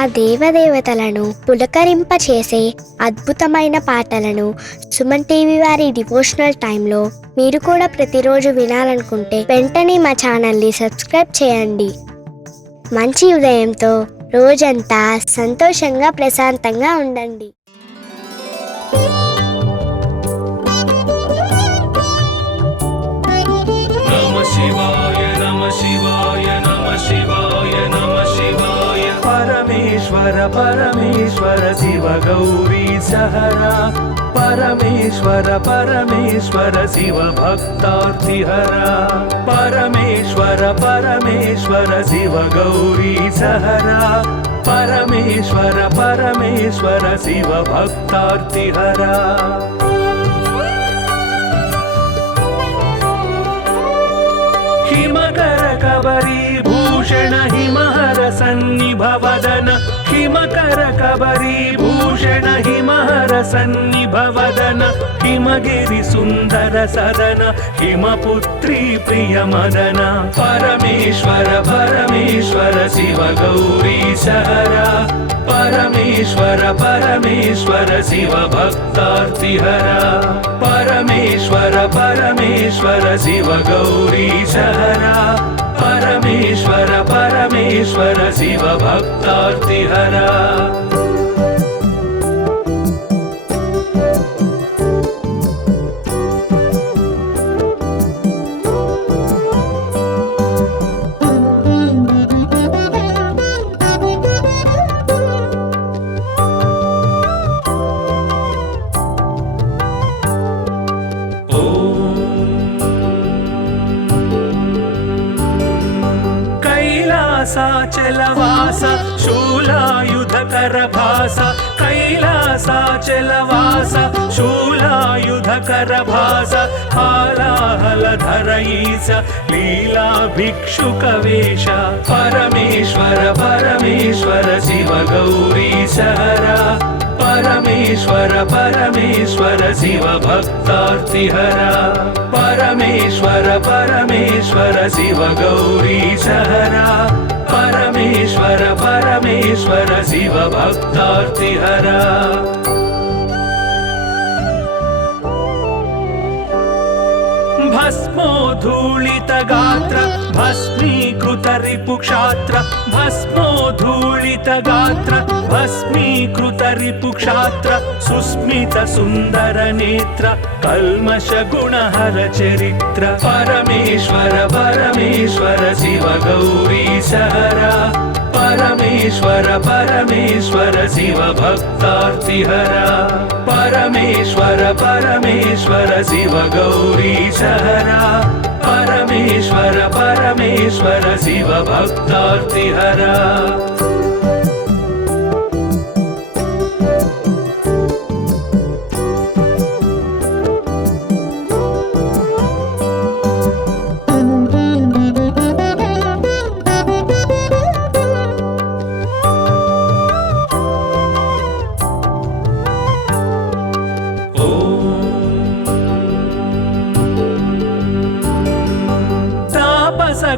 ఆ దేవదేవతలను పులకరింపచేసే అద్భుతమైన పాటలను సుమన్ టీవీ వారి డివోషనల్ టైంలో మీరు కూడా ప్రతిరోజు వినాలనుకుంటే వెంటనే మా ఛానల్ని సబ్స్క్రైబ్ చేయండి. మంచి ఉదయంతో రోజంతా సంతోషంగా ప్రశాంతంగా ఉండండి. परमेश्वर परमेश्वर शिव गौरी सहरा परमेश्वर परमेश्वर शिव भक्तार्तिहरा परमेश्वर परमेश्वर शिव गौरी सहरा परमेश्वर परमेश्वर शिव भक्तार्तिहरा हिमकर कबरी भूषण हिमहर सन्निभवदन हिमकर कबरी भूषण हिमहर सन्निभवदन हिमगिरि सुंदर सदन हिमपुत्री प्रिय मदन परमेश्वर परमेश्वर शिव गौरी सहरा परमेश्वर परमेश्वर शिव भक्तार्तिहरा परमेश्वर परमेश्वर शिव गौरी सहरा परमेश्वर परमेश्वर शिव भक्तार्तिहरा कैलासाचलवास शूलायुधकर भास कैलासाचलवास शूलायुधकर भास हालाहलधर ईश लीला भिक्षुकवेश परमेश्वर परमेश्वर शिव गौरी सहरा परमेश्वर परमेश्वर शिव भक्तार्तिहरा परमेश्वर परमेश्वर शिव गौरी सहरा परमेश्वर परमेश्वर शिव भक्तार्तिहरा भस्मोद्धूलित गात्र भस्मीकृत रिपुक्षात्र भस्मोद्धूलित गात्र भस्मीकृत रिपुक्षात्र सुस्मित सुंदर नेत्र कल्मष गुणहर चरित्र परमेश्वर परमेश्वर शिव गौरी सहरा परमेश्वर परमेश्वर शिव भक्तार्तिहरा परमेश्वर परमेश्वर शिव गौरी सहरा परमेश्वर परमेश्वर शिव भक्तार्तिहरा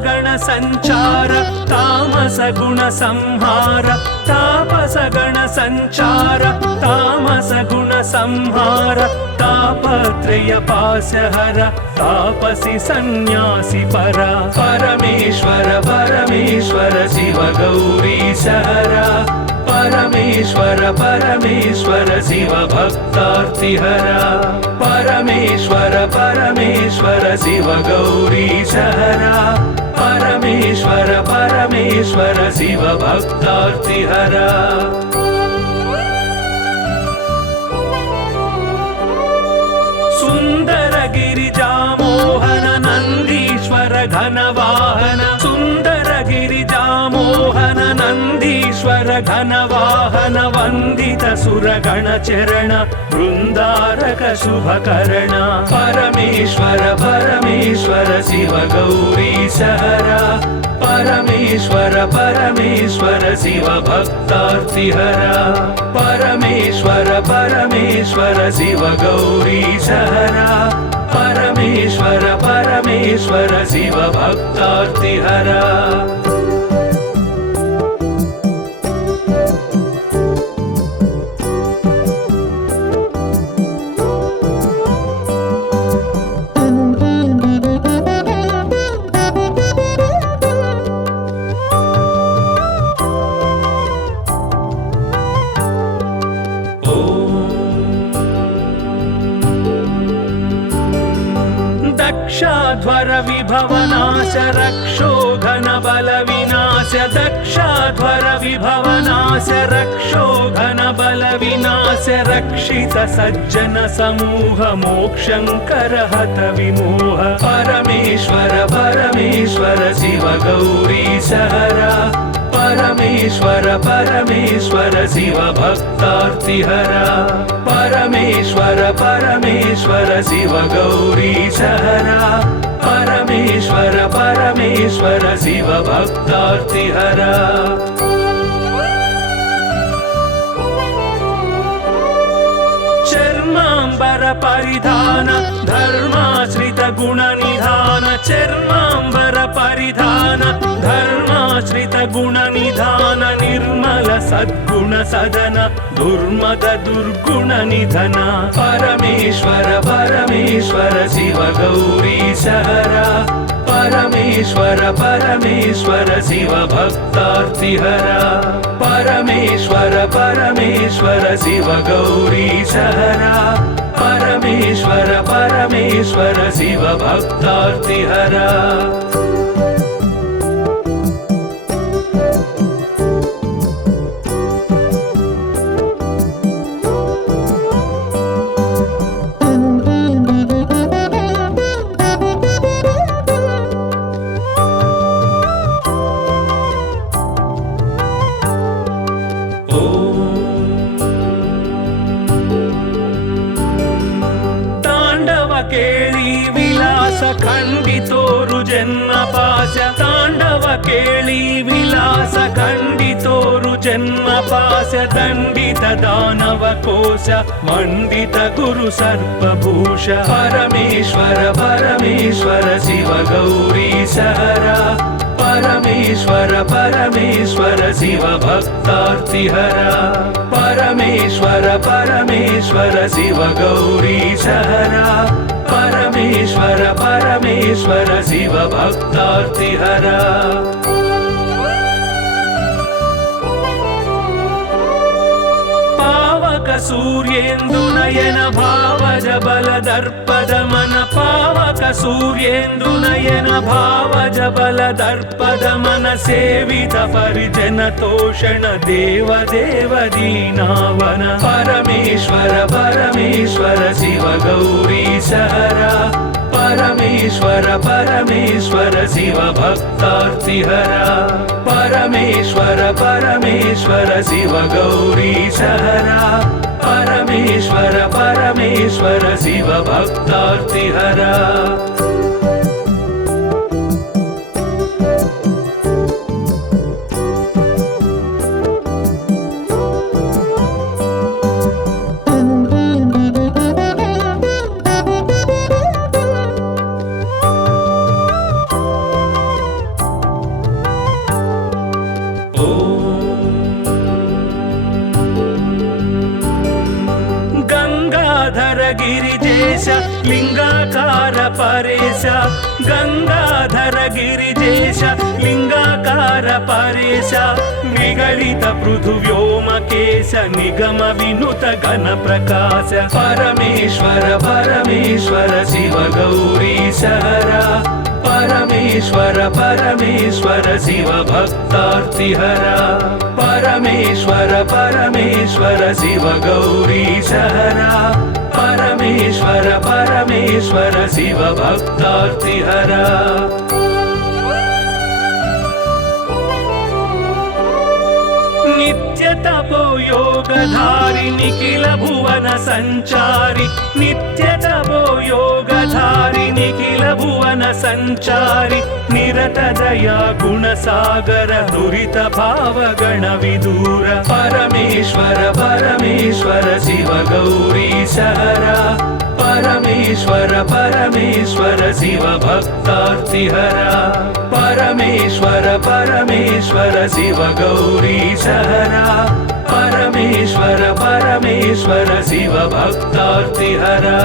गण संचार तामस गुण संहार तापस गण संचार तामस गुण संहार तापत्रय पासहर तापसी सन्यासी परा परमेश्वर परमेश्वर शिव गौरी सहरा परमेश्वर परमेश्वर शिव भक्तार्तिहरा परमेश्वर परमेश्वर शिव गौरी सहरा परमेश्वर परमेश्वर शिव भक्तार्तिहरा सुंदर गिरिजा मोहन नंदीश्वर घन वाहन सुंदर गिरिजा मोहन नंदीश्वर घन वाहन वंदित सुर गण चरण वृंदारक शुभकर्ण परमेश्वर परमेश्वर शिव गौरी सहरा परमेश्वर परमेश्वर शिव भक्तार्तिहरा परमेश्वर परमेश्वर शिव गौरी सहरा परमेश्वर परमेश्वर शिव भक्तार्तिहरा दक्षाध्वर विभवनाश रक्षोघन बल विनाश दक्षाध्वर विभवनाश रक्षोघन बल विनाश रक्षित सज्जन समूह मोक्षंकर हत विमोह परमेश्वर परमेश्वर शिव गौरी सहरा परमेश्वर परमेश्वर शिव भक्तार्तिहरा परमेश्वर परमेश्वर शिव गौरी सहरा परमेश्वर परमेश्वर शिव भक्तार्तिहरा चर्मांबर परिधान धर्माश्रित गुण निधान चर्मांबर परिधान धर्माश्रित गुण निधान निर्मल सद्गुण सदन दुर्मद दुर्गुण निधन परमेश्वर परमेश्वर शिव गौरी सहरा परमेश्वर परमेश्वर शिव भक्तार्तिहरा परमेश्वर परमेश्वर शिव गौरी सहरा परमेश्वर परमेश्वर शिव भक्तार्तिहरा ಕೇಳಿ ವಿಲಾಸ ಖಂಡಿತೋರು ಜನ್ಮ ಪಾಶ ತಾಂಡವ ಕೇಳಿ ವಿಲಾಸ ಖಂಡಿತೋರು ಜನ್ಮ ಪಾಶ ದಂಡಿತ ದಾನವ ಕೋಶ ಮಂಡಿತ ಗುರು ಸರ್ಪಭೂಷ ಪರಮೇಶ್ವರ ಪರಮೇಶ್ವರ ಶಿವ ಗೌರಿ ಸಹರ परमेश्वर परमेश्वर शिव भक्तार्तिहरा परमेश्वर परमेश्वर शिव गौरी सहरा परमेश्वर परमेश्वर शिव भक्तार्तिहरा सूर्येन्दु नयन भावज बल दर्पद मन पावक सूर्येन्दु नयन भावज बल दर्पद मन सेवित परिजन तोषण देव देव दीनावन परमेश्वर परमेश्वर शिव गौरी सहरा परमेश्वर परमेश्वर शिव भक्तार्तिहरा परमेश्वर परमेश्वर शिव गौरी सहरा परमेश्वर परमेश्वर शिव भक्तार्तिहरा गिरिजेश लिंगाकार परेश गंगाधर गिरिजेश लिंगाकार परेश निगलित पृथु व्योमकेश निगम विनुत घन प्रकाश परमेश्वर परमेश्वर शिव गौरी सहरा परमेश्वर परमेश्वर शिव भक्तार्तिहरा परमेश्वर परमेश्वर शिव गौरी सहरा परमेश्वर परमेश्वर शिव भक्तार्तिहरा नित्य तपो योगधारि निखिल भुवन संचारि नित्य तपो योगधारि निखिल भुवन संचारि निरत दया गुण सागर दुरित भाव गण विदूर परमेश्वर परमेश्वर शिव गौरी सहरा परमेश्वर परमेश्वर शिव भक्तार्तिहरा परमेश्वर परमेश्वर शिव गौरी सहरा परमेश्वर परमेश्वर शिव भक्तार्तिहरा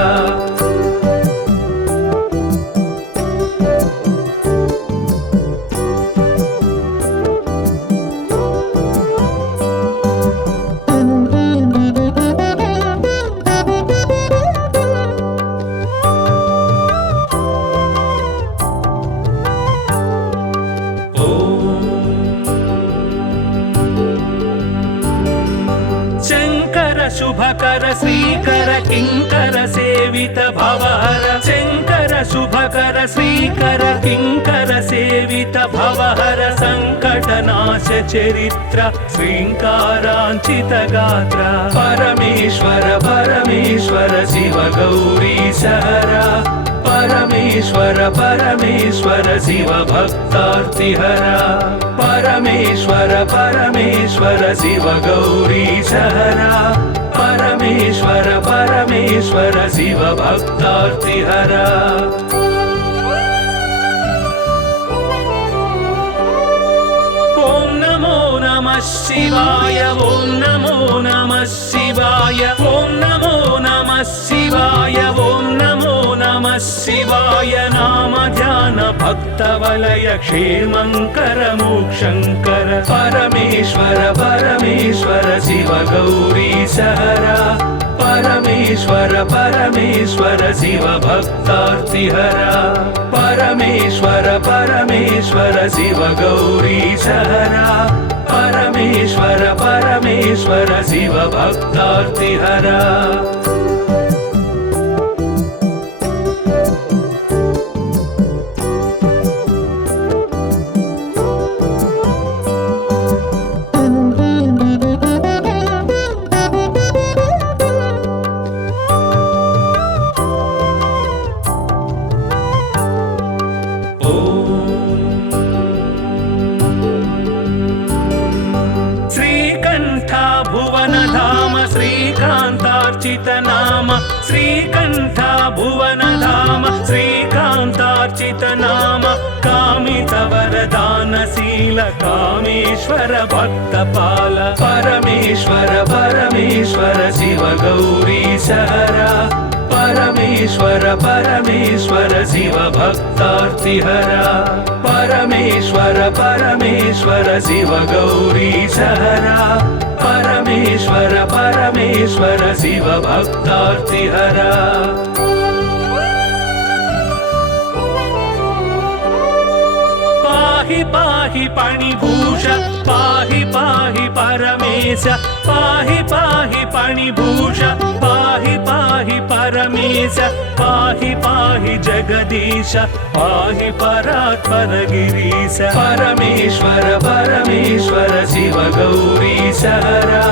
शुभकर श्रीकर किंकर सेवित भवहर शंकर शुभकर श्रीकर किंकर सेवित भवहर संकटनाश चरित्र श्रींकारांचित गात्र परमेश्वर परमेश्वर शिव गौरी सहरा परमेश्वर परमेश्वर शिव भक्तार्तिहरा परमेश्वर परमेश्वर शिव गौरी सहरा परमेश्वर परमेश्वर शिव भक्तार्तिहरा ओम नमो नमः शिवाय ओम नमो नमः शिवाय ओम नमो नमः शिवाय ओम नमो नमः शिवाय नाम ध्यान भक्त वलय क्षेमंकर मोक्षंकर परमेश्वर परमेश्वर शिव गौरी सहरा परमेश्वर परमेश्वर शिव भक्तार्तिहरा परमेश्वर परमेश्वर शिव गौरी सहरा परमेश्वर परमेश्वर शिव भक्तार्तिहरा नाम श्रीकंठ भुवन धाम श्रीकांतार्चित नाम कामित वरदानशील कामेश्वर भक्तपाल परमेश्वर परमेश्वर शिव गौरी सहरा परमेश्वर परमेश्वर शिव भक्तार्तिहरा परमेश्वर परमेश्वर शिव गौरी सहरा परमेश्वर परमेश्वर शिव भक्तार्तिहरा पाहि पाहि फणिभूष पाहि पाहि परमेश पाहि पाहि फणिभूष पाहि पाहि परमेश पाहि पाहि जगदीश पाहि परात्पर गिरीश परमेश्वर परमेश्वर शिव गौरी सहरा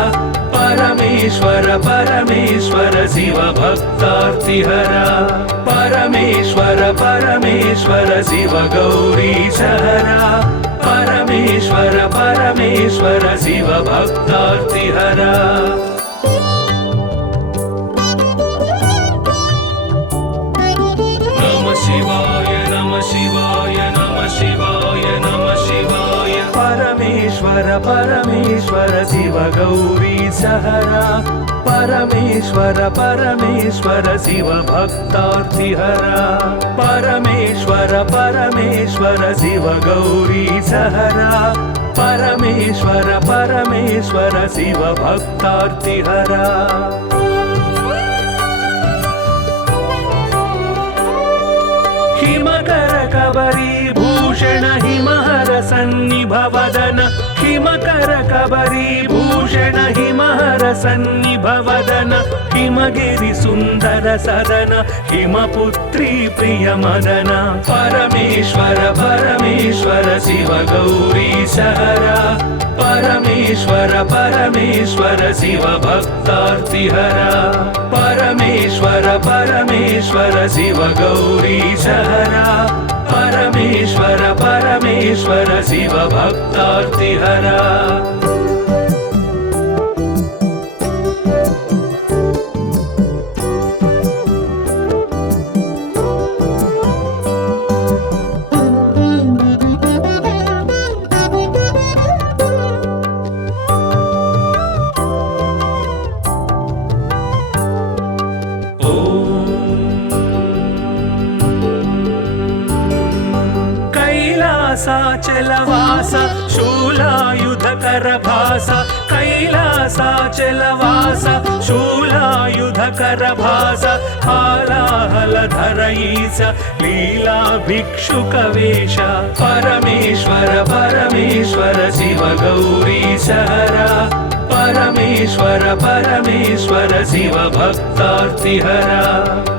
परमेश्वर परमेश्वर शिव भक्तार्तिहरा परमेश्वर परमेश्वर शिव गौरी सहरा परमेश्वर परमेश्वर शिव भक्तार्तिहरा नमः शिवाय नमः शिवाय नमः शिवाय नमः शिवाय परमेश्वर परमेश्वर शिव गौरी सहरा परमेश्वर परमेश्वर शिव भक्तार्तिहरा परमेश्वर परमेश्वर शिव गौरी सहरा परमेश्वर परमेश्वर शिव भक्तार्तिहरा हिमकर कबरी भूषण हिमहर सन्निभवदन हिमकर कबरी भूषण हिमहर सन्निभवदन हिमगिरि सुंदर सदन हिमपुत्री प्रिय मदन परमेश्वर परमेश्वर शिव गौरी सहरा परमेश्वर परमेश्वर शिव भक्तार्तिहरा परमेश्वर परमेश्वर शिव गौरी सहरा परमेश्वर परमेश्वर शिव भक्तार्तिहरा कैलासाचलवास शूलायुधकर भास कैलासाचलवास शूलायुधकर भास हालाहलधर ईश लीला भिक्षुकवेश परमेश्वर परमेश्वर शिव गौरी सहरा परमेश्वर परमेश्वर शिव भक्तार्तिहरा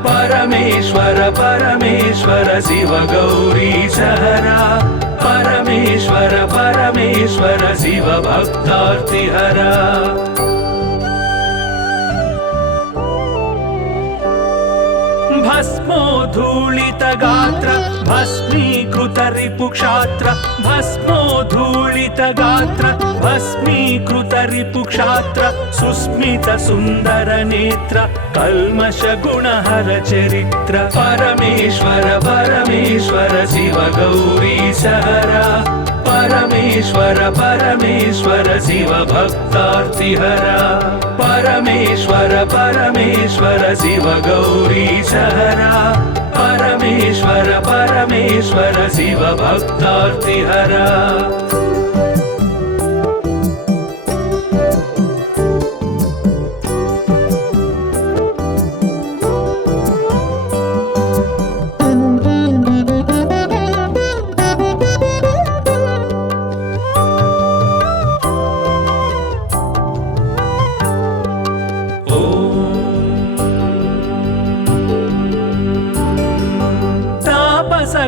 परमेश्वर परमेश्वर शिव गौरीशहरा परमेश्वर परमेश्वर शिव भक्तार्तिहरा भस्मोद्धूलित गात्र भस्मीकृत रिपुक्षात्र भस्मोद्धूलित गात्र भस्मीकृत रिपुक्षात्र सुस्मित सुंदर नेत्र कल्मष गुणहर चरित्र परमेश्वर परमेश्वर शिव गौरीशहरा परमेश्वर परमेश्वर शिव भक्तार्तिहरा परमेश्वर परमेश्वर शिव गौरीशहरा परमेश्वर परमेश्वर शिव भक्तार्तिहरा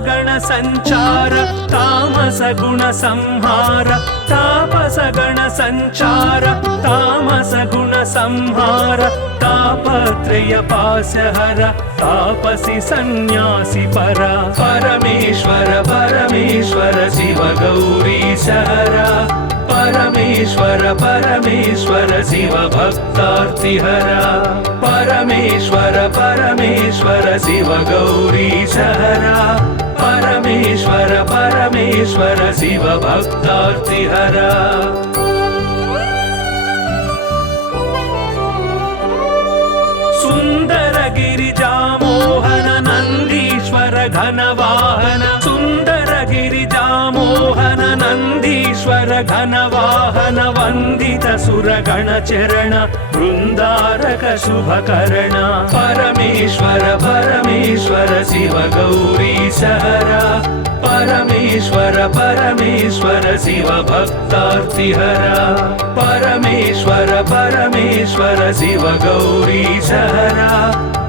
गण संचार तामस गुण संहार तापस गण संचार तामस गुण संहार तापत्रय पासहर तापसी सन्यासी परा परमेश्वर परमेश्वर शिव गौरीशहरा परमेश्वर परमेश्वर शिव भक्तार्तिहरा परमेश्वर परमेश्वर शिव गौरीशहरा परमेश्वर परमेश्वर शिव भक्तार्तिहरा सुंदर गिरिजा मोहन नंदीश्वर घनवाहन सुंदर गिरिजा मोहन नंदीश्वर घनवाहन वंदित सुरगण चरण वृंदारक शुभकरण परमेश्वर परमेश्वर शिव गौरीशहरा परमेश्वर परमेश्वर शिव भक्तार्तिहरा परमेश्वर परमेश्वर शिव गौरीशहरा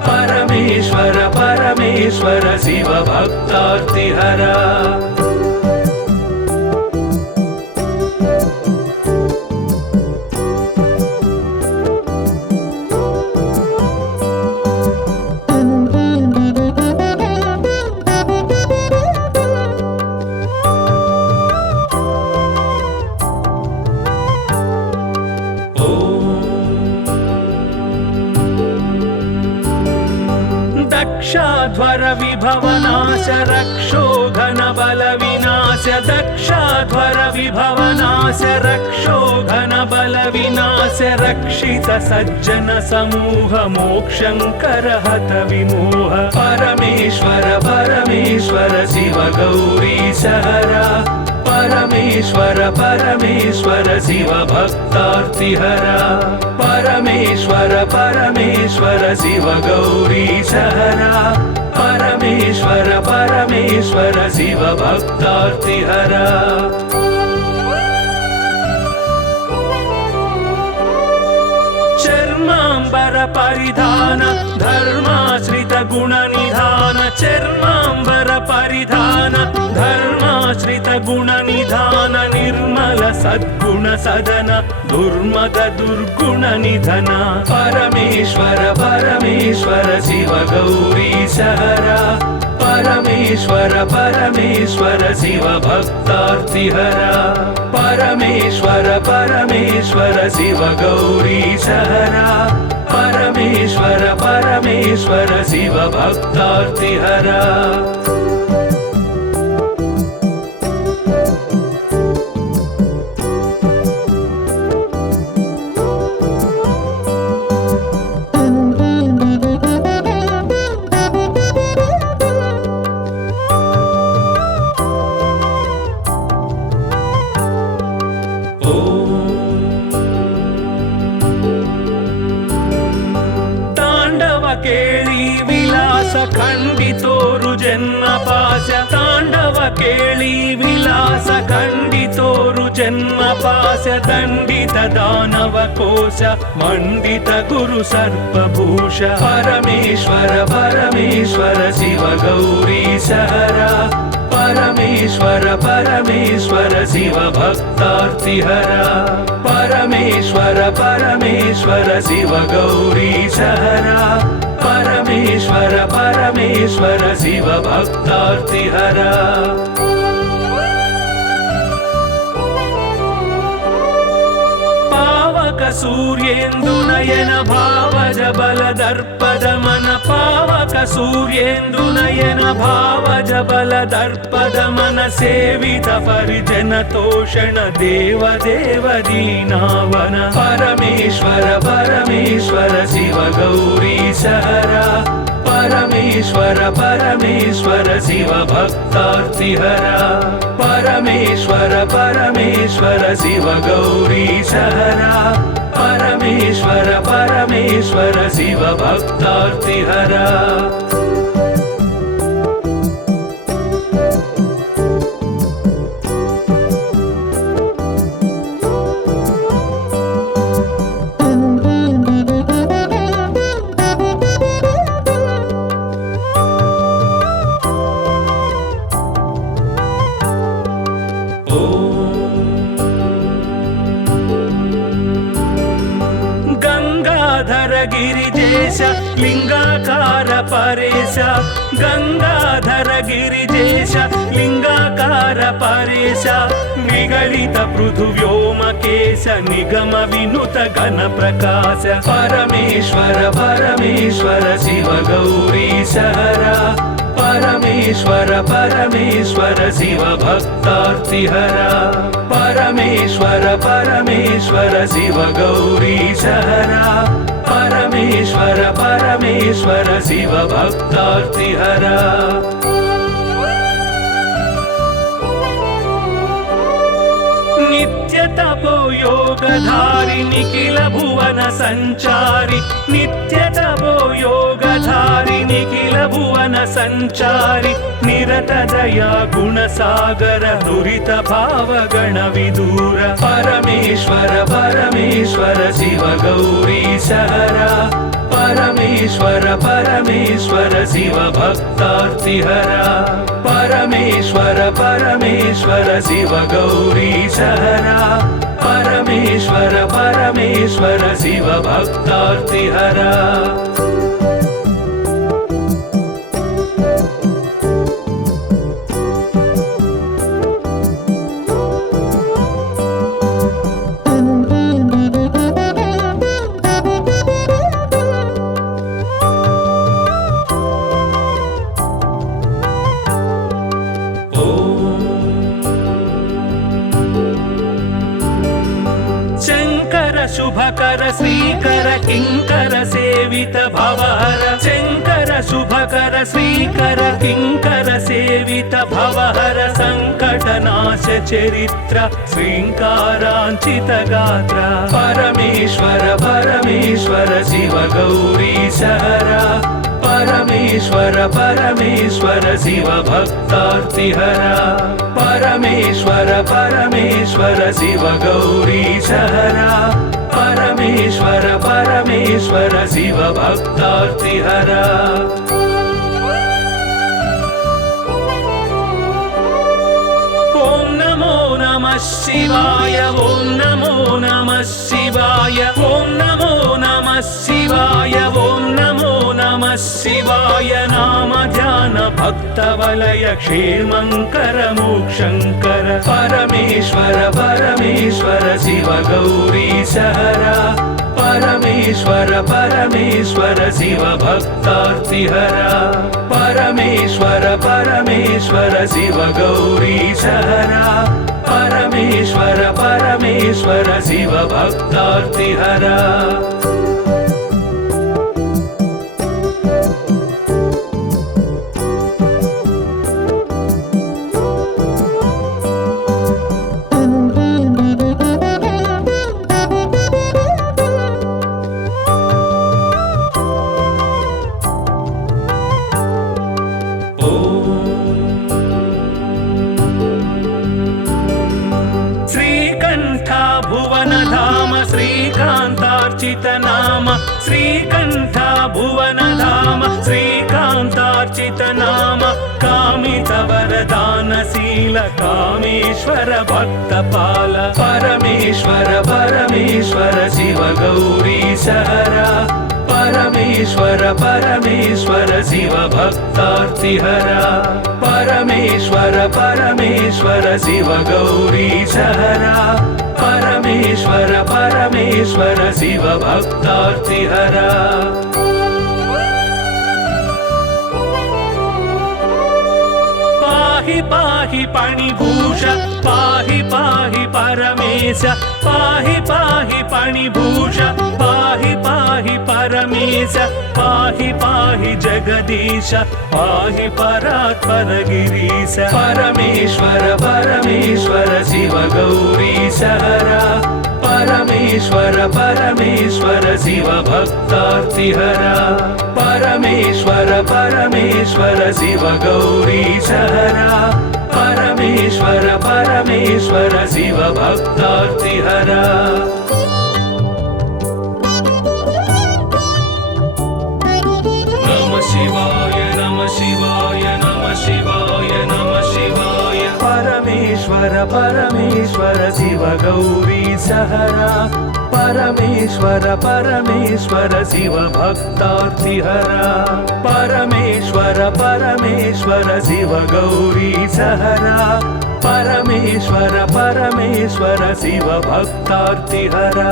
परमेश्वर परमेश्वर शिव भक्तार्तिहरा दक्षाध्वर विभवनाश रक्षो घन बल विनाश दक्षाध्वर विभवनाश रक्षो घन बल विनाश रक्षित सज्जन समूह मोक्षंकर हत विमोह परमेश्वर परमेश्वर शिव गौरीशहरा परमेश्वर परमेश्वर शिव भक्तार्तिहरा परमेश्वर परमेश्वर शिव गौरीशहरा परमेश्वर परमेश्वर शिव भक्तार्तिहरा चर्मांबर परिधान धर्माश्रित गुण निधान चर्मांबर परिधान धर्माश्रित गुण निधान निर्मल सद्गुण सदन दुर्मद दुर्गुण निधन परमेश्वर परमेश्वर शिव गौरीशहरा परमेश्वर परमेश्वर शिव भक्तार्तिहरा परमेश्वर परमेश्वर शिव गौरीशहरा परमेश्वर परमेश्वर शिव भक्तार्तिहरा केळी विलास खंडितोरु जन्म पाश तांडव केळी विलास खंडितोरु जन्म पाश दण्डित दानव कोश मण्डित गुरु सर्पभूष परमेश्वर परमेश्वर शिव गौरीश हरा परमेश्वर परमेश्वर शिव भक्तार्तिहरा परमेश्वर परमेश्वर शिव गौरीश हरा परमेश्वर परमेश्वर शिव भक्तार्तिहरा पावक सूर्येन्दुनयन भावज बलदर्पदमन पावक सूर्येन्दुनयन भावज बलदर्पदमन सेवित परिजन तोषण देव देव दीनावन परमेश्वर परमेश्वर शिव गौरीश हरा परमेश्वर परमेश्वर शिव भक्तार्तिहरा परमेश्वर परमेश्वर शिव गौरीश हरा परमेश्वर परमेश्वर शिव भक्तार्तिहरा गिरिजेश लिंगाकार परेश गंगाधर गिरिजेश लिंगाकार परेश निगलित पृथुव्योमकेश निगम विनुत घन प्रकाश परमेश्वर परमेश्वर शिव गौरीश हरा परमेश्वर परमेश्वर शिव भक्तार्तिहरा परमेश्वर परमेश्वर शिव गौरीश हरा परमेश्वर परमेश्वर शिव भक्तार्तिहरा नित्य तपो योगधारि निखिल भुवन संचारि नित्य तपो योगधारि निखिल भुवन संचारि निरत दया गुण सागर दुरित भाव गण विदूर परमेश्वर परमेश्वर शिव गौरीश हरा परमेश्वर परमेश्वर शिव भक्तार्तिहरा परमेश्वर परमेश्वर शिव गौरीश हरा परमेश्वर परमेश्वर शिव भक्तार्तिहरा शुभकर श्रीकर किंकर सेवित भवहर शंकर शुभकर श्रीकर किंकर सेवित भवहर संकटनाश चरित्र श्रींकारांचित गात्र परमेश्वर परमेश्वर शिव गौरीश हरा परमेश्वर परमेश्वर शिव भक्तार्तिहरा परमेश्वर परमेश्वर शिव गौरीश हरा परमेश्वर परमेश्वर शिव भक्तार्तिहरा ओम नमो नमः शिवाय ओम नमो नमः शिवाय ओम नमो नमः शिवाय ओम नमो नमः शिवाय नाम ध्यान भक्त वलय क्षेमंकर मोक्षंकर परमेश्वर परमेश्वर शिव गौरीश हरा परमेश्वर परमेश्वर शिव भक्तार्तिहरा परमेश्वर परमेश्वर शिव गौरीश हरा परमेश्वर परमेश्वर शिव भक्तार्तिहरा भुवनधाम श्रीकान्तार्चित नाम कामितवरदानशील कामेश्वर भक्तपाल परमेश्वर परमेश्वर शिव गौरीश हरा परमेश्वर परमेश्वर शिव भक्तार्तिहरा परमेश्वर परमेश्वर शिव गौरीश हरा परमेश्वर परमेश्वर शिव भक्तार्तिहरा पाहि पाहि पणिभूष पाहि पाहि परमेश पाहि पाहि पणिभूष पाहि पाहि परमेश पाहि पाहि जगदीश पाहि परात्पर गिरीश परमेश्वर परमेश्वर शिव गौरीश हरा परमेश्वर परमेश्वर शिव भक्तार्तिहरा परमेश्वर परमेश्वर शिव गौरीश हरा परमेश्वर परमेश्वर शिव भक्तार्तिहरा नमः शिवाय नमः शिवाय नमः शिवाय नमः शिवाय परमेश्वर परमेश्वर शिव गौरीश हरा परमेश्वर परमेश्वर शिव भक्तार्तिहरा परमेश्वर परमेश्वर शिव गौरीश हरा परमेश्वर परमेश्वर शिव भक्तार्तिहरा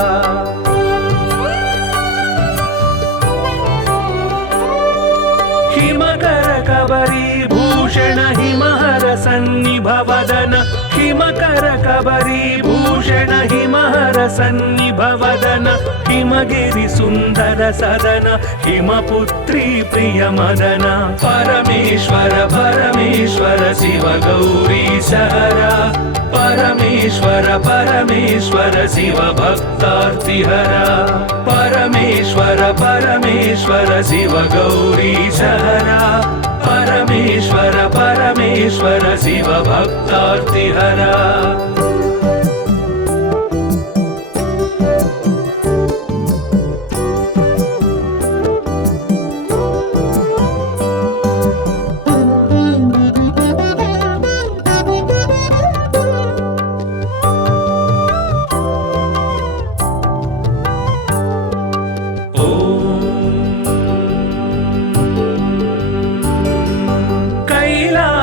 हिमकर कबरी भूषण हिमहर सन्निभवदन हिमकर कबरी भूषण हिमहर सन्निभवदन हिमगिरि सुन्दर सदन हिमपुत्री प्रिय मदन परमेश्वर परमेश्वर शिव गौरीश हरा परमेश्वर परमेश्वर शिव भक्तार्तिहरा परमेश्वर परमेश्वर शिव गौरीश हरा परमेश्वर परमेश्वर शिव भक्तार्तिहरा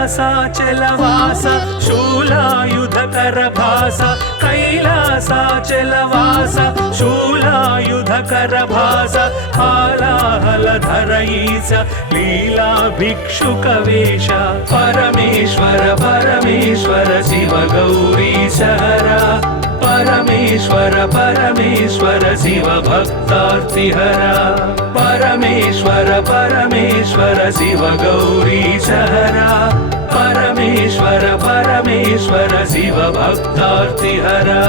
कैलासाचलवास शूलायुधकर भास कैलासाचलवास शूलायुधकर भास हालाहलधर ईश लीला भिक्षुकवेश परमेश्वर परमेश्वर शिव गौरीश हरा परमेश्वर परमेश्वर शिव भक्तार्तिहरा परमेश्वर परमेश्वर शिव गौरीश हरा परमेश्वर परमेश्वर शिव भक्तार्तिहरा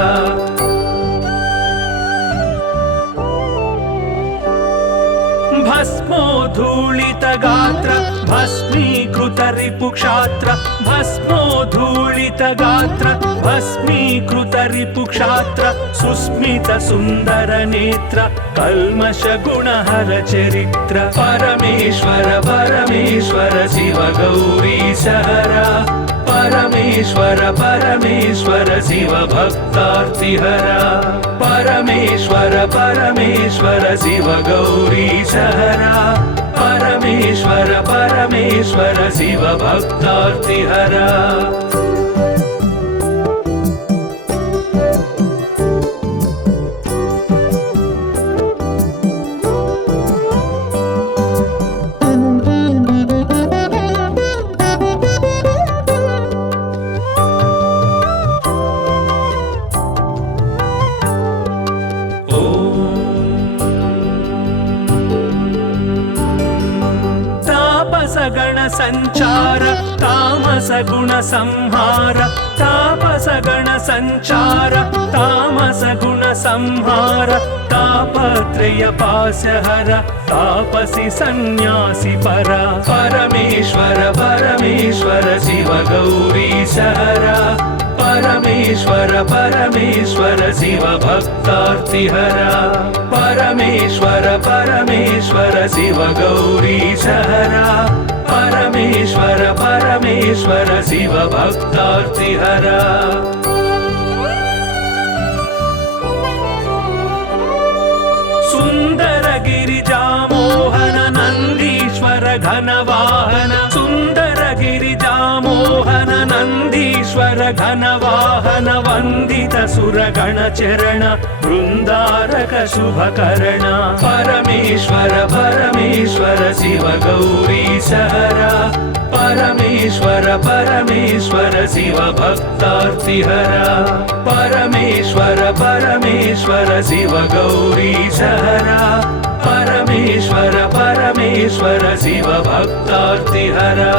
भस्मोद्धूलित गात्र भस्मीकृत रिपुक्षात्र भस्मोद्धूलित गात्र भस्मीकृत रिपुक्षात्र सुस्मित सुन्दर नेत्र कल्मष गुणहर चरित्र परमेश्वर परमेश्वर शिव गौरीश हरा परमेश्वर परमेश्वर शिव भक्तार्तिहरा परमेश्वर परमेश्वर शिव गौरीश हरा परमेश्वर परमेश्वर शिव भक्तार्तिहरा गण संचार तामस गुण संहार तापस गण संचार तामस गुण संहार तापत्रय पासहर तापसी सन्यासी परा परमेश्वर परमेश्वर शिव गौरीश हरा परमेश्वर परमेश्वर शिव भक्तार्तिहरा परमेश्वर परमेश्वर शिव गौरीशहरा परमेश्वर परमेश्वर शिव भक्तार्तिहरा सुंदर गिरिजामोहन नंदीश्वर घनवाहन सुंदर गिरिजामोहन नंदीश्वर घनवाहन वंदित सुरगण चरण वृंदारक शुभकरण परमेश्वर परमेश्वर शिव गौरीशहरा परमेश्वर परमेश्वर शिव भक्तार्तिहरा परमेश्वर परमेश्वर शिव गौरीशहरा परमेश्वर परमेश्वर शिव भक्तार्तिहरा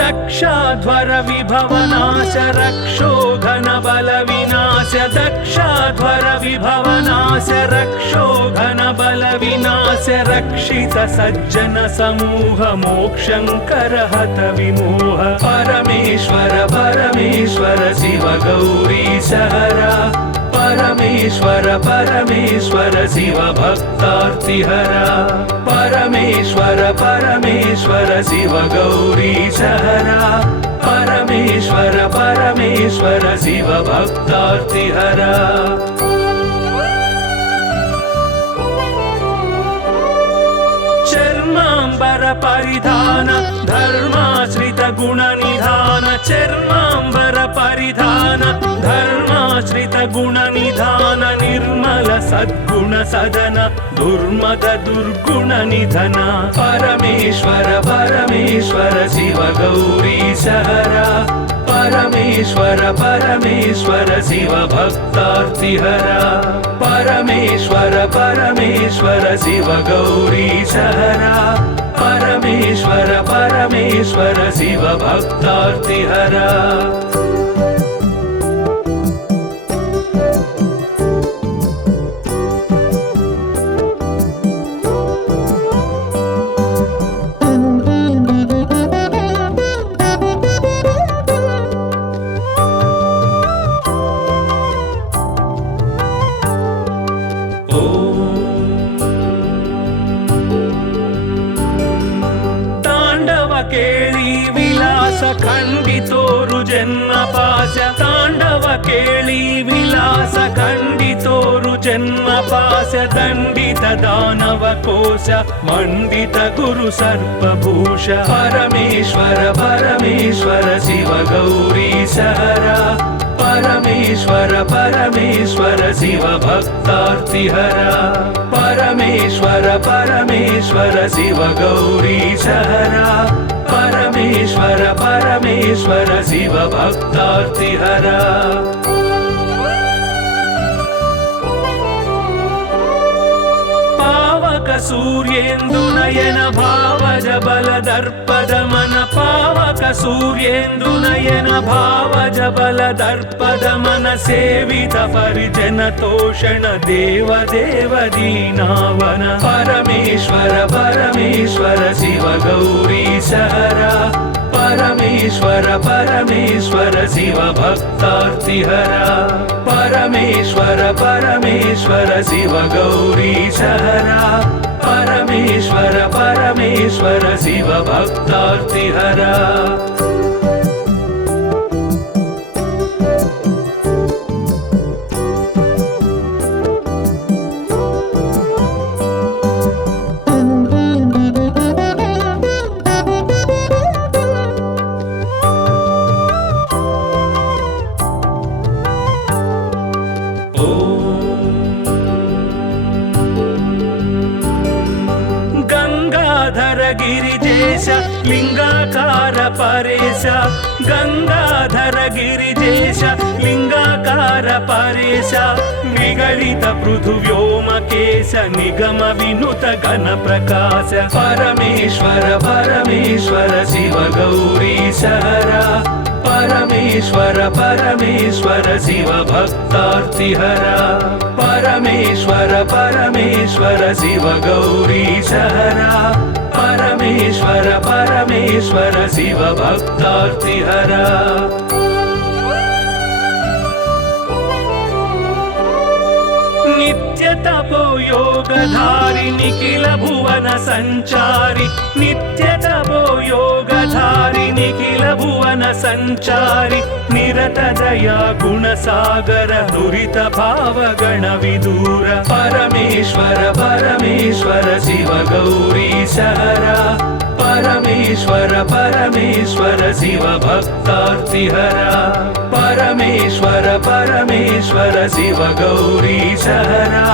दक्षाध्वर विभवनाश रक्षो घन बल विनाश दक्षाध्वर विभवनाश रक्षो घन बल विनाश रक्षित सज्जन समूह मोक्षंकर हत विमोह परमेश्वर परमेश्वर शिव गौरीशहरा परमेश्वर परमेश्वर शिव भक्तार्तिहरा परमेश्वर परमेश्वर शिव गौरीशहरा परमेश्वर परमेश्वर शिव भक्तार्तिहरा चर्मांबर परिधान धर्माश्रित गुण निधान चर्मांबर परिधान धर्माश्रित गुण निधान निर्मल सद्गुण सदन दुर्मद दुर्गुण निधन परमेश्वर परमेश्वर शिव गौरीशहरा परमेश्वर परमेश्वर शिव भक्तार्तिहरा परमेश्वर परमेश्वर शिव गौरीशहरा परमेश्वर परमेश्वर शिव भक्तार्तिहरा केळी विलास खंडितोरु जन्म पाश तांडव केळी विलास खंडितोरु जन्म पाश दंडित दानव कोश मंडित गुरु सर्पभूष परमेश्वर परमेश्वर शिव गौरीशहरा परमेश्वर परमेश्वर शिव भक्तार्तिहरा परमेश्वर परमेश्वर शिव गौरीशहरा परमेश्वर परमेश्वर शिव भक्तार्तिहरा पावक सूर्येन्दु नयन भावज बल दर्पद मन पावक सूर्येन्दु नयन भावज बल दर्पद मन सेवित परिजन तोषण देव देव दीनावन परमेश्वर परमेश्वर शिव गौरीशहरा परमेश्वर परमेश्वर शिव भक्तार्तिहरा परमेश्वर परमेश्वर शिव गौरीशहरा परमेश्वर परमेश्वर शिव भक्तार्तिहरा गंगाधर गिरिजेश लिंगाकार परेश गंगाधर गिरिजेश लिंगाकार परेश निगलित पृथुव्योमकेश निगम विनुत घन प्रकाश परमेश्वर परमेश्वर शिव गौरीश हरा परमेश्वर परमेश्वर शिव भक्तार्तिहरा परमेश्वर परमेश्वर शिव गौरीश हरा परमेश्वर परमेश्वर शिव भक्तार्तिहरा नित्य तपो योगधारि निखिल भुवन संचारि नित्य तपो योगधारि निखिल भुवन संचारि निरत दया गुण सागर दुरित भाव गण विदूर परमेश्वर परमेश्वर शिव गौरीश हरा परमेश्वर परमेश्वर शिव भक्तार्तिहरा परमेश्वर परमेश्वर शिव गौरीश हरा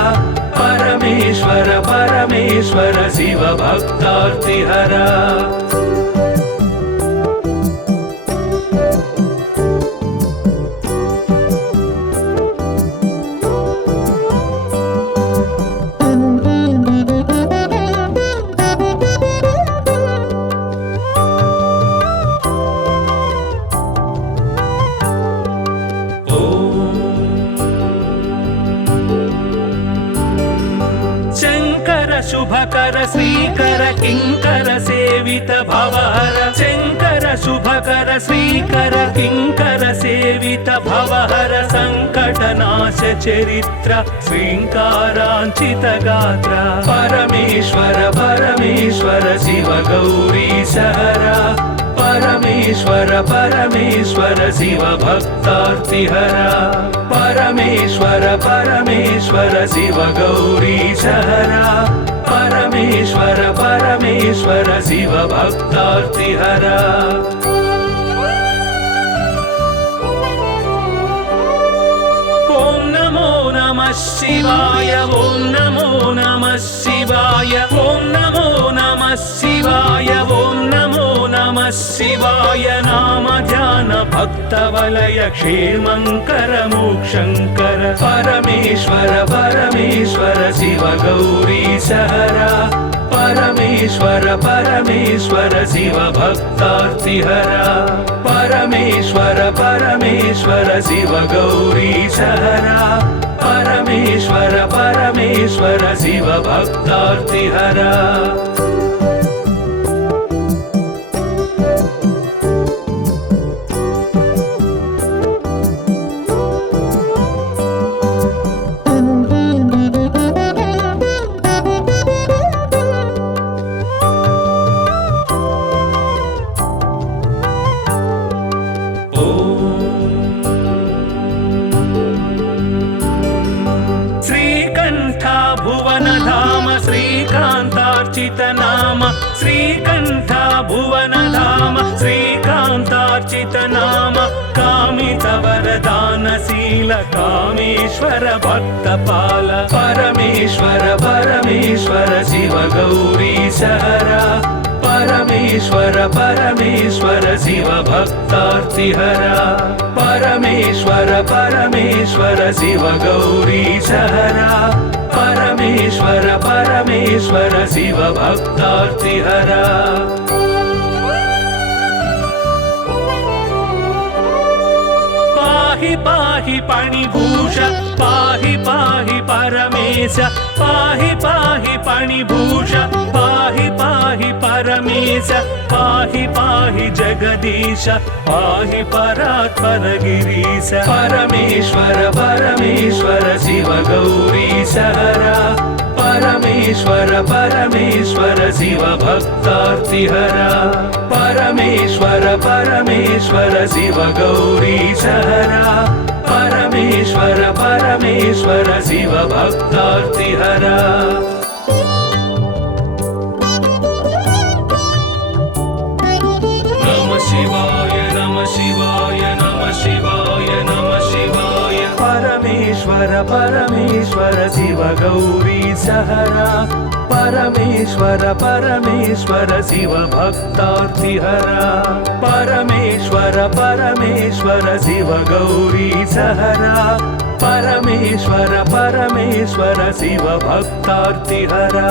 परमेश्वर परमेश्वर शिव भक्तार्तिहरा शुभकर श्रीकर किंकर सेवित भवहर शंकर शुभकर श्रीकर किंकर सेवित भवहर संकटनाश चरित्र श्रींकारांचित गात्र परमेश्वर परमेश्वर शिव गौरीश हरा परमेश्वर परमेश्वर शिव भक्तार्तिहरा परमेश्वर परमेश्वर शिव गौरीश हरा परमेश्वर परमेश्वर शिव भक्तार्तिहरा ओम नमो नमः शिवाय ओम नमो नमः शिवाय ओम नमो नमः शिवाय ओम नमो नमः शिवाय नाम ध्यान भक्त वलय क्षेमंकर मोक्षंकर परमेश्वर परमेश्वर शिव गौरीश हरा परमेश्वर परमेश्वर शिव भक्तार्तिहरा परमेश्वर परमेश्वर शिव गौरीश हरा परमेश्वर परमेश्वर शिव भक्तार्तिहरा श्रीकांतार्चित नाम श्रीकंठ भुवन धाम श्रीकांतार्चित नाम कामित वरदानशील कामेश्वर भक्तपाल परमेश्वर परमेश्वर शिव गौरीश हरा परमेश्वर परमेश्वर शिव भक्तार्तिहरा परमेश्वर परमेश्वर शिव गौरीश हरा परमेश्वर परमेश्वर शिव भक्तार्तिहरा पाहि पाहि पाणिभूष पाहि पाहि परमेश पाहि पाहि पाणिभूष पाहि पाहि परमेश पाहि पाहि जगदीश पाहि परात्पर गिरीश परमेश्वर परमेश्वर शिव गौरीश हरा परमेश्वर परमेश्वर शिव भक्तार्तिहरा परमेश्वर परमेश्वर शिव गौरीश हरा परमेश्वर परमेश्वर शिव भक्तार्तिहरा नमः शिवाय नमः शिवाय नमः शिवाय नमः शिवाय परमेश्वर परमेश्वर शिव गौरीश हरा परमेश्वर परमेश्वर शिव भक्तार्तिहरा परमेश्वर परमेश्वर शिव गौरी सहरा परमेश्वर परमेश्वर शिव भक्तार्तिहरा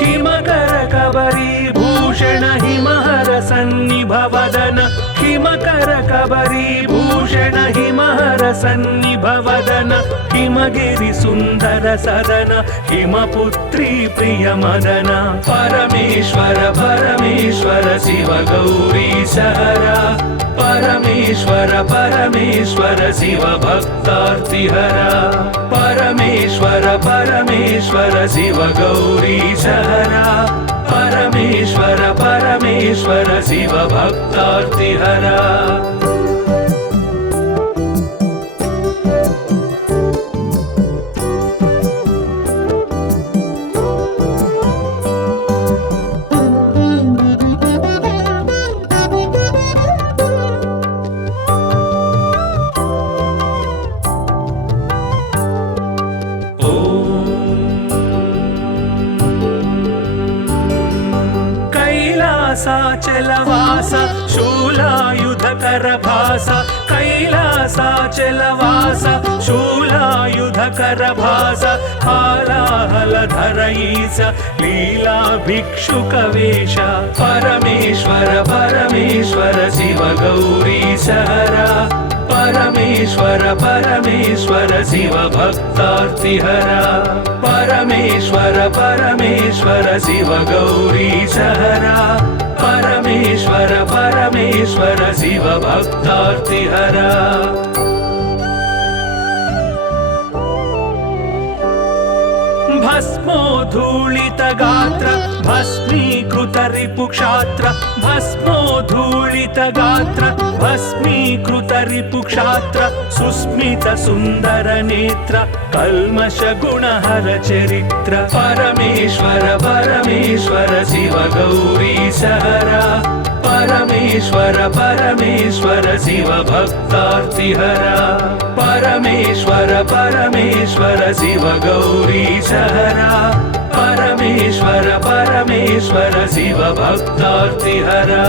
हिमकर कबरी भूषण हिमहर सन्निभवदन हिमकर कबरी भूषण हिमहर सन्निभवदन हिमगिरि सुन्दर सदन हिमपुत्री प्रिय मदन परमेश्वर परमेश्वर शिव गौरी सहरा परमेश्वर परमेश्वर शिव भक्तार्तिहरा परमेश्वर परमेश्वर शिव गौरी सहरा परमेश्वर परमेश्वर शिव भक्तार्तिहरा कैलासाचलवास शूलायुधकर भास कैलासाचलवास शूलायुधकर भास हालाहलधर ईश लीला भिक्षुकवेश परमेश्वर परमेश्वर शिव गौरी सहरा परमेश्वर परमेश्वर शिव भक्तार्तिहरा परमेश्वर परमेश्वर शिव गौरी सहरा परमेश्वर परमेश्वर शिव भक्तार्तिहरा भस्मोद्धूलित गात्र भस्मीकृत रिपुक्षात्र भस्मोद्धूलित गात्र भस्मीकृत रिपुक्षात्र सुस्मित सुन्दर नेत्र कल्मष गुणहर चरित्र परमेश्वर परमेश्वर शिव गौरी सहरा परमेश्वर परमेश्वर शिव भक्तार्तिहरा परमेश्वर परमेश्वर शिव गौरी सहरा परमेश्वर परमेश्वर शिव भक्तार्तिहरा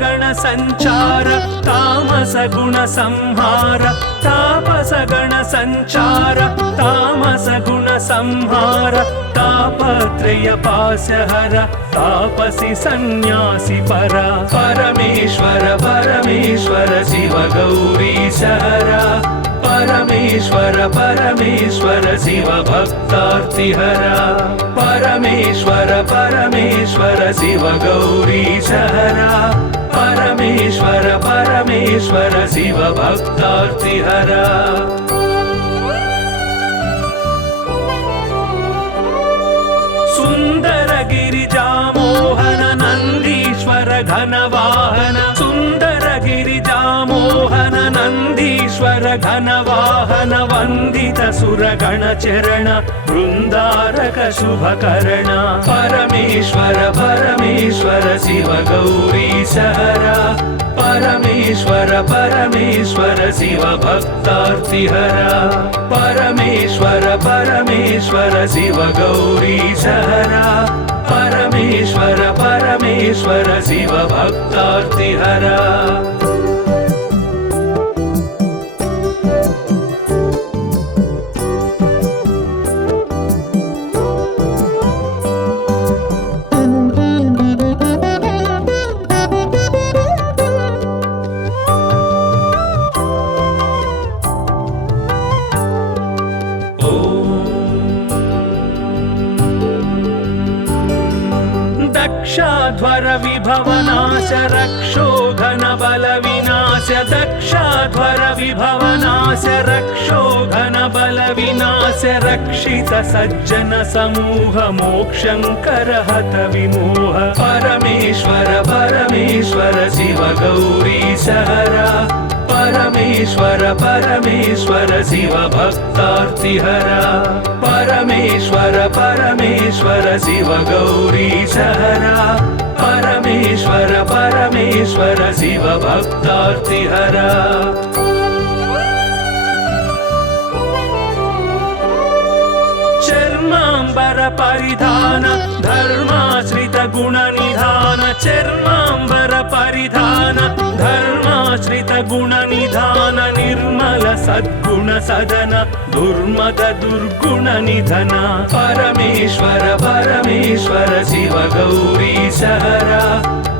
गण संचार तामस गुण संहार तापस गण संचार तामस गुण संहार तापत्रय पास्यहर तापसी सन्यासी परा परमेश्वर परमेश्वर शिव गौरी सहरा परमेश्वर परमेश्वर शिव भक्तार्तिहरा परमेश्वर परमेश्वर शिव गौरी सहरा परमेश्वर परमेश्वर शिव भक्तार्तिहरा सुंदर गिरिजा मोहन नंदीश्वर घनवाहन सुंदर गिरिजा मोहन नंदीश्वर घनवाहन वंदित सुरगण चरण वृंदारक शुभकर्ण परमेश्वर परमेश्वर शिव गौरी सहरा परमेश्वर परमेश्वर शिव भक्तार्तिहरा परमेश्वर परमेश्वर शिव गौरी सहरा परमेश्वर परमेश्वर शिव भक्तार्तिहरा दक्षाध्वर विभवनाश रक्षो घन बल विनाश दक्ष वंशाध्वर विभवनाश रक्षोघन बल विनाश रक्षित सज्जन समूह मोक्षंकर हत विमोह परमेश्वर परमेश्वर शिव गौरी सहरा परमेश्वर परमेश्वर शिव भक्तार्तिहरा परमेश्वर परमेश्वर शिव गौरी सहरा परमेश्वर परमेश्वर शिव भक्तार्तिहरा चर्मांबर परिधान धर्माश्रित गुण निधान चर्मांबर परिधान धर्माश्रित गुण निधान निर्मल सद्गुण सदन दुर्मद दुर्गुण निधन परमेश्वर परमेश्वर शिव गौरी सहरा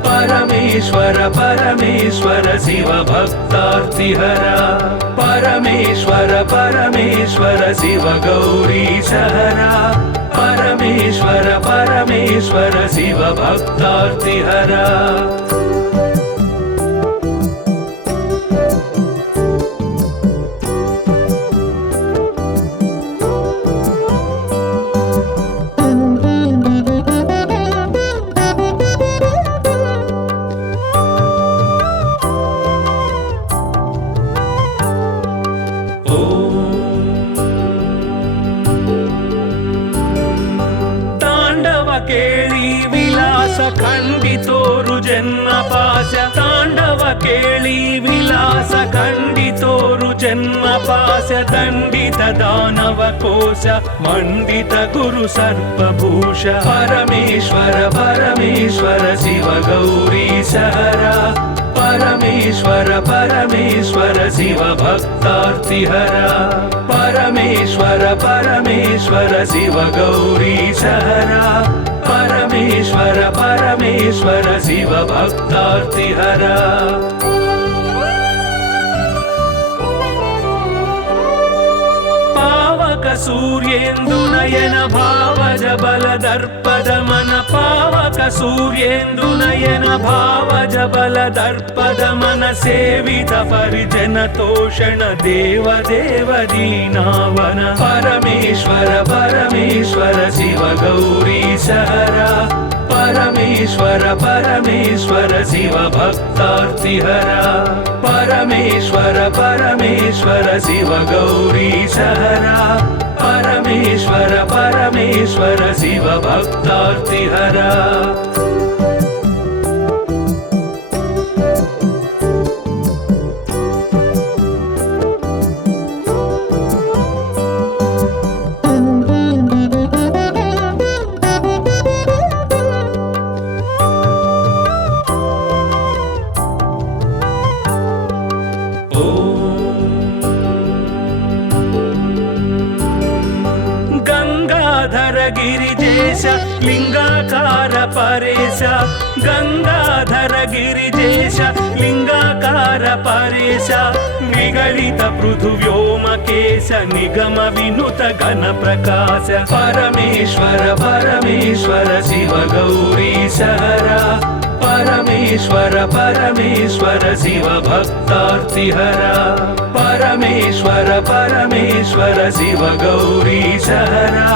परमेश्वर परमेश्वर शिव भक्तार्तिहरा परमेश्वर परमेश्वर शिव गौरी सहरा परमेश्वर परमेश्वर शिव भक्तार्तिहरा केळी विलास खंडितोरु जन्म पाश तांडव केळी विलास खंडितोरु जन्म पाश दंडित दानव कोश मंडित गुरु सर्पभूष परमेश्वर परमेश्वर शिव गौरी सहरा परमेश्वर परमेश्वर शिव भक्तार्तिहरा परमेश्वर परमेश्वर शिव गौरी सहरा परमेश्वर परमेश्वर शिव भक्तार्तिहरा सूर्येन्दु नयन भावज बल दर्पद मन पावक सूर्येन्दु नयन भावज बल दर्पद मन सेवित परिजन तोषण देव देव दीनावन परमेश्वर परमेश्वर शिव गौरी सहरा परमेश्वर परमेश्वर शिव भक्तार्तिहरा परमेश्वर परमेश्वर शिव गौरी सहरा परमेश्वर परमेश्वर शिव भक्तार्तिहरा गिरिजेश लिंगाकार परेश गंगाधर गिरिजेश लिंगाकार परेश निगलित पृथुव्योमकेश निगम विनुत घन प्रकाश परमेश्वर परमेश्वर शिव गौरी सहरा परमेश्वर परमेश्वर शिव भक्तार्तिहरा परमेश्वर परमेश्वर शिव गौरी सहरा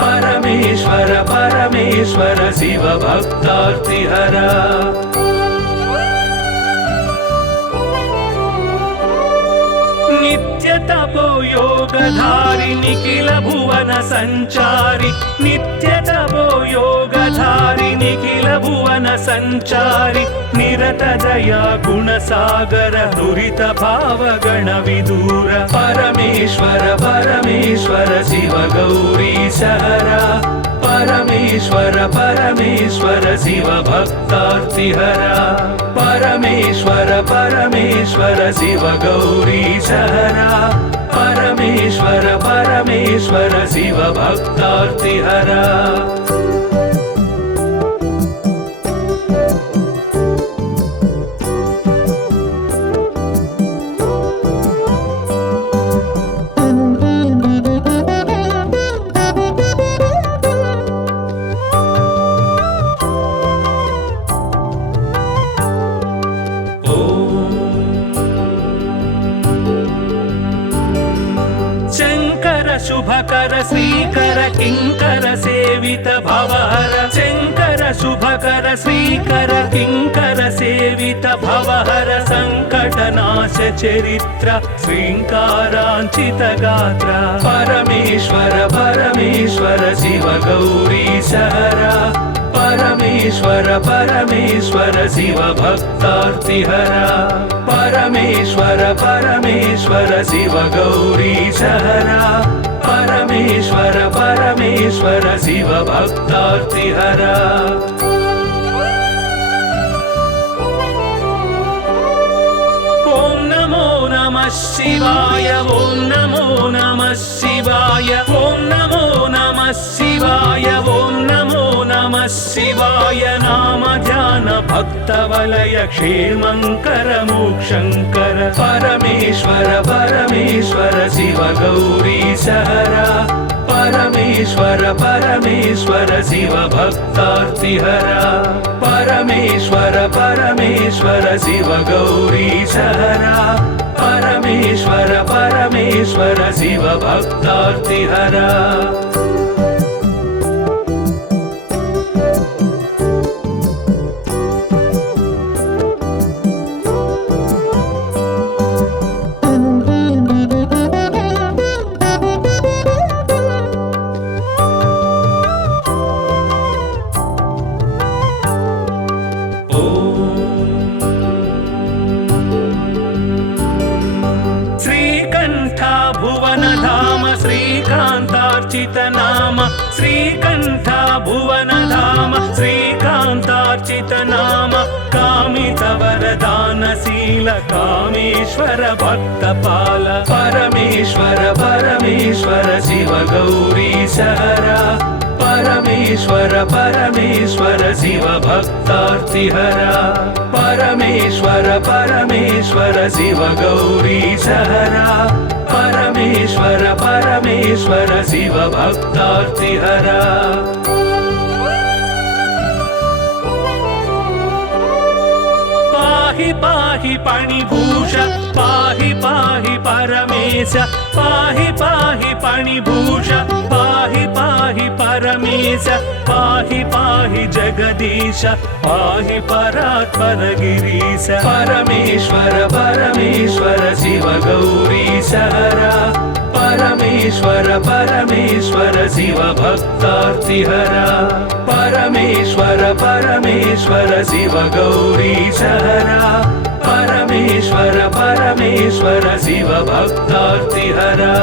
परमेश्वर परमेश्वर शिव भक्तार्तिहरा नित्य तपो योगधारि निखिल भुवन संचारि नित्य तपो योगधारि निखिल भुवन संचारि निरत दया गुण सागर दुरित भाव गण विदूर परमेश्वर परमेश्वर शिव गौरी सहरा परमेश्वर परमेश्वर शिव भक्तार्तिहरा परमेश्वर परमेश्वर शिव गौरी सहरा परमेश्वर परमेश्वर शिव भक्तार्तिहरा श्रीकर किङ्कर सेवित भवहर शङ्कर शुभकर श्रीकर किङ्कर सेवित भवहर सङ्कटनाश चरित्र श्रीङ्काराञ्चित गात्र परमेश्वर परमेश्वर शिव गौरी सहरा परमेश्वर परमेश्वर शिव भक्तार्तिहरा परमेश्वर परमेश्वर शिव गौरी सहरा परमेश्वर परमेश्वर शिव भक्तार्तिहरा ॐ नमो नमः शिवाय ॐ नमो नमः शिवाय ॐ नमो नमः शिवाय ॐ नमो नमः शिवाय नाम ध्यान भक्तवलय क्षेमङ्कर मोक्षङ्कर परमेश्वर परमेश्वर शिव गौरी सहरा परमेश्वर परमेश्वर शिव भक्तार्तिहरा परमेश्वर परमेश्वर शिव गौरी सहरा परमेश्वर परमेश्वर शिव भक्तार्तिहरा श्रीकान्तार्चित नाम श्रीकण्ठ भुवन धाम श्रीकान्तार्चित नाम कामित वरदानशील कामेश्वर भक्तपाल परमेश्वर परमेश्वर शिव गौरी सहरा परमेश्वर परमेश्वर शिव भक्तार्तिहरा परमेश्वर परमेश्वर शिव गौरी सहरा परमेश्वर परमेश्वर शिव भक्तार्तिहरा पाहि पाहि पणिभूष पाहि पाहि परमेश पाहि पाहि पणिभूष पाहि पाहि परमेश पाहि पाहि जगदीश पाहि परात्पर गिरीश परमेश्वर परमेश्वर शिव गौरी सहरा परमेश्वर परमेश्वर शिव भक्तार्तिहरा परमेश्वर परमेश्वर शिव गौरी सहरा परमेश्वर परमेश्वर शिव भक्तार्तिहरा